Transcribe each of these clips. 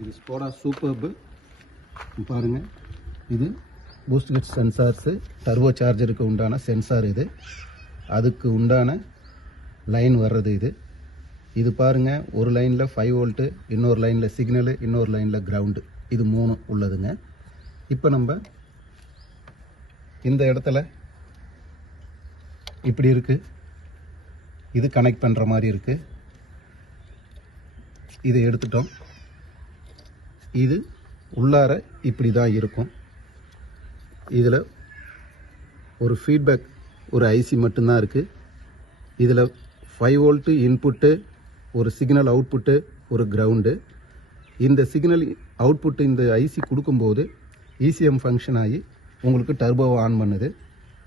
இது Skoda superb பாருங்கள். இது பூஸ்ட் கிட் சென்சார்ஸு, டர்போ சார்ஜருக்கு உண்டான சென்சார். இது அதுக்கு உண்டான லைன் வர்றது. இது பாருங்கள், ஒரு லைனில் 5 வோல்ட்டு, இன்னொரு லைனில் சிக்னலு, இன்னொரு லைனில் கிரவுண்டு. இது 3 உள்ளதுங்க. இப்போ நம்ம இந்த இடத்துல இப்படி இருக்குது, இது கனெக்ட் பண்ணுற மாதிரி இருக்குது. இதை எடுத்துட்டோம். இது உள்ளார இப்படி தான் இருக்கும். இதில் ஒரு ஃபீட்பேக், ஒரு ஐசி மட்டும்தான் இருக்குது. இதில் 5 வோல்ட்டு இன்புட்டு, ஒரு சிக்னல் அவுட்புட்டு, ஒரு கிரவுண்டு. இந்த சிக்னல் அவுட்புட்டு இந்த ஐசி கொடுக்கும்போது இசிஎம் ஃபங்க்ஷன் ஆகி உங்களுக்கு டர்போவை ஆன் பண்ணுது.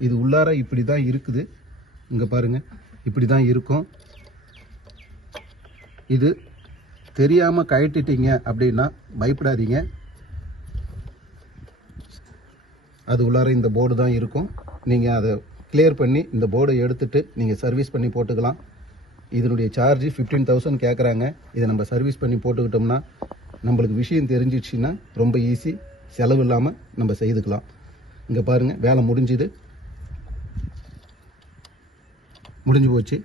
இது உள்ளார இப்படி தான் இருக்குது. இங்கே பாருங்கள், இப்படி தான் இருக்கும். இது தெரியாமல் கழட்டிட்டீங்க அப்படின்னா பயப்படாதீங்க. அது உள்ளார இந்த போர்டு தான் இருக்கும். நீங்கள் அதை கிளியர் பண்ணி இந்த போர்டை எடுத்துகிட்டு நீங்கள் சர்வீஸ் பண்ணி போட்டுக்கலாம். இதனுடைய சார்ஜ் 15,000 கேட்குறாங்க. இதை நம்ம சர்வீஸ் பண்ணி போட்டுக்கிட்டோம்னா நம்மளுக்கு விஷயம் தெரிஞ்சிடுச்சுன்னா ரொம்ப ஈஸி, செலவு இல்லாமல் நம்ம செய்துக்கலாம். இங்கே பாருங்கள், வேலை முடிஞ்சு போச்சு.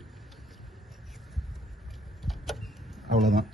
அவ்வளோதான்.